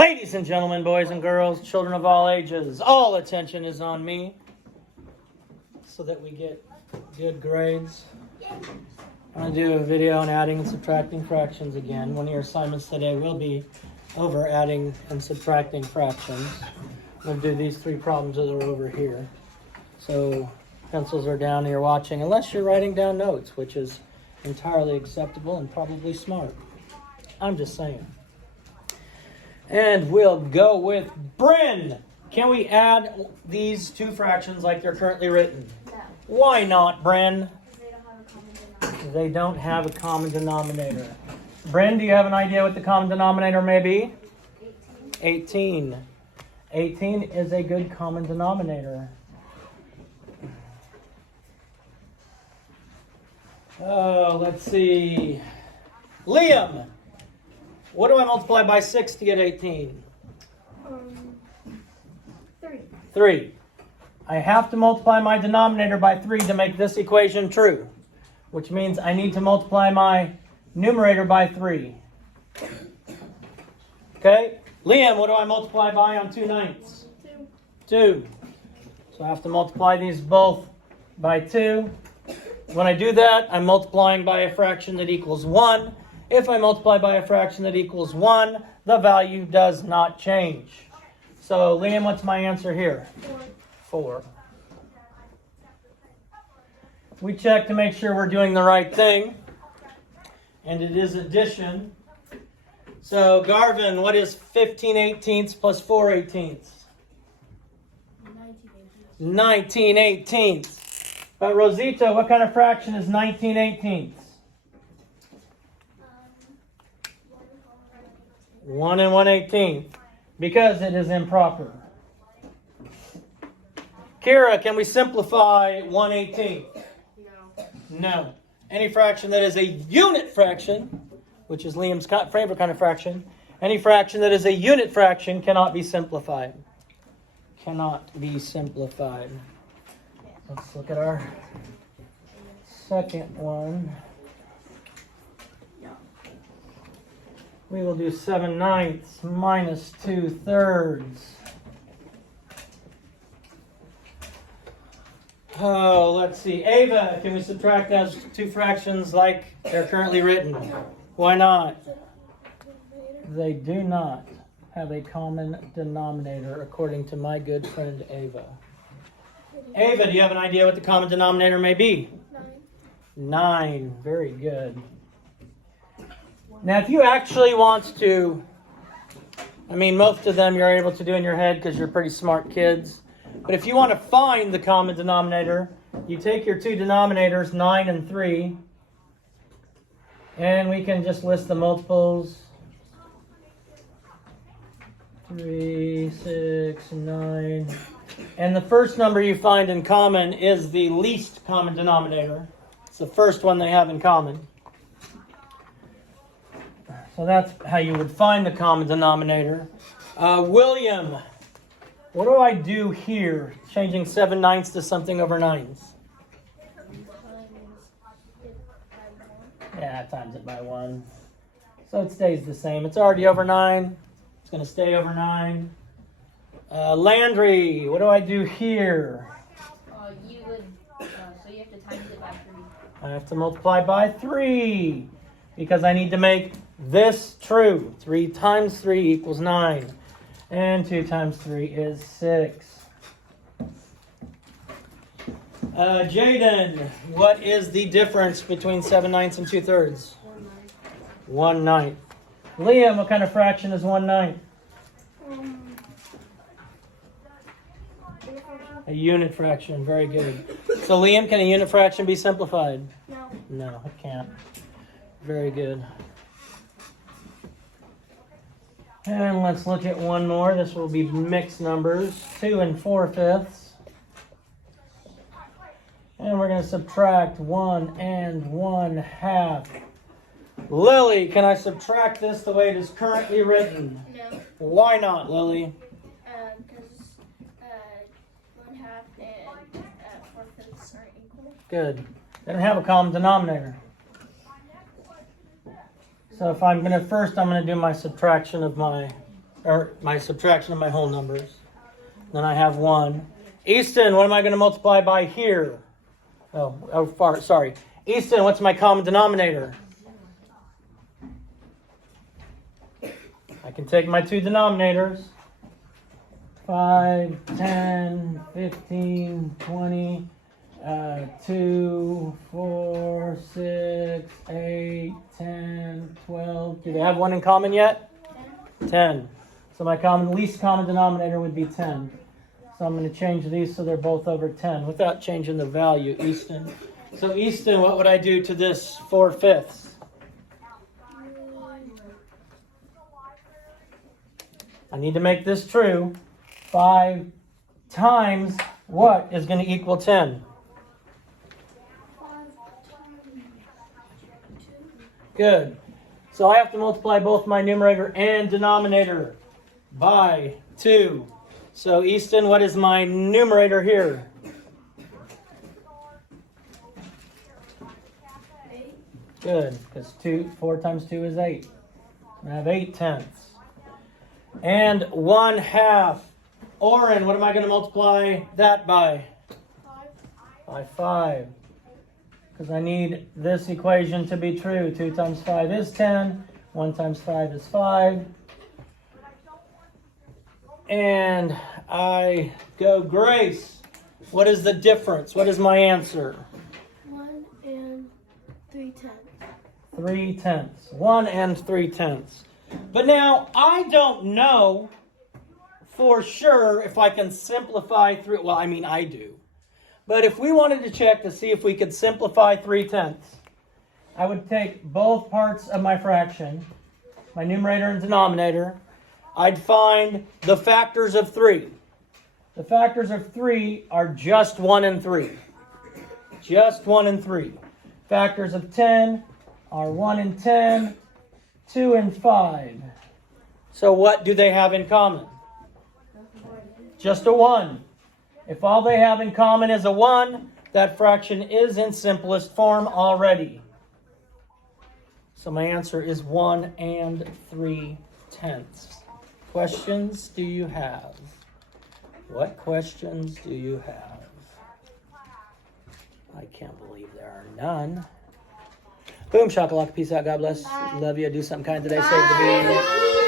Ladies and gentlemen, boys and girls, children of all ages, all attention is on me so that we get good grades. I'm going to do a video on adding and subtracting fractions again. One of your assignments today will be over adding and subtracting fractions. I'm going to do these three problems that are over here. So pencils are down and you're watching, unless you're writing down notes, which is entirely acceptable and probably smart. I'm just saying. And we'll go with Bryn. Can we add these two fractions like they're currently written? No. Why not, Bryn? They don't have a common denominator. They don't have a common denominator. Bryn, do you have an idea what the common denominator may be? 18. 18 is a good common denominator. Oh, let's see. Liam, what do I multiply by 6 to get 18? 3. 3. I have to multiply my denominator by 3 to make this equation true, which means I need to multiply my numerator by 3. Okay? Liam, what do I multiply by on 2/9? 2. So I have to multiply these both by 2. When I do that, I'm multiplying by a fraction that equals 1. If I multiply by a fraction that equals 1, the value does not change. So, Liam, what's my answer here? 4. We check to make sure we're doing the right thing. And it is addition. So, Garvin, what is 15/18 plus 4/18? 19/18. But Rosita, what kind of fraction is 19/18? 1 1/18. Because it is improper. Kira, can we simplify 1/18? No. Any fraction that is a unit fraction, which is Liam's favorite kind of fraction, any fraction that is a unit fraction cannot be simplified. Cannot be simplified. Let's look at our second one. We will do 7/9 minus 2/3. Oh, let's see. Ava, can we subtract those two fractions like they're currently written? Why not? They do not have a common denominator, according to my good friend Ava. Ava, do you have an idea what the common denominator may be? 9. Very good. Now, if you actually want to, most of them you're able to do in your head because you're pretty smart kids. But if you want to find the common denominator, you take your two denominators, 9 and 3, and we can just list the multiples. 3, 6, 9. And the first number you find in common is the least common denominator. It's the first one they have in common. So that's how you would find the common denominator. William, what do I do here? Changing 7/9 to something over 9s. Yeah, times it by 1. So it stays the same. It's already over 9. It's going to stay over 9. Landry, what do I do here? So you have to times it by 3. I have to multiply by 3 because I need to make this true. 3 times 3 equals 9. And 2 times 3 is 6. Jaden, what is the difference between 7/9 and 2/3? 1/9. Liam, what kind of fraction is 1/9? A unit fraction. Very good. So Liam, can a unit fraction be simplified? No. No, it can't. Very good. And let's look at one more. This will be mixed numbers. 2 4/5. And we're going to subtract 1 1/2. Lily, can I subtract this the way it is currently written? No. Why not, Lily? Because 1/2 and 4/5 are equal. Good. They don't have a common denominator. So if I'm going to do my subtraction of my or my subtraction of my whole numbers. Then I have 1. Easton, what am I going to multiply by here? Sorry. Easton, what's my common denominator? I can take my two denominators. 5, 10, 15, 20, 2, 4, 6, 8, 10, 12. Do they have one in common yet? 10. So my least common denominator would be 10. So I'm going to change these so they're both over 10 without changing the value, Easton. So Easton, what would I do to this 4/5? I need to make this true. 5 times what is going to equal 10? Good. So I have to multiply both my numerator and denominator by 2. So Easton, what is my numerator here? 8. Good, because 4 times 2 is 8. I have 8/10. And 1/2. Oren, what am I going to multiply that by? 5. By 5. Because I need this equation to be true. 2 times 5 is 10. 1 times 5 is 5. And I go, Grace, what is the difference? What is my answer? 1 and 3/10. 3/10. 1 and 3/10. But now, I don't know for sure if I can simplify through. Well, I mean, I do. But if we wanted to check to see if we could simplify 3/10, I would take both parts of my fraction, my numerator and denominator. I'd find the factors of 3. The factors of 3 are just 1 and 3. Just 1 and 3. Factors of 10 are 1 and 10, 2 and 5. So what do they have in common? Just a 1. If all they have in common is a 1, that fraction is in simplest form already. So my answer is 1 and 3/10. Questions do you have? What questions do you have? I can't believe there are none. Boom, shakalaka, peace out, God bless. Bye. Love you. Do something kind today. Save the bee.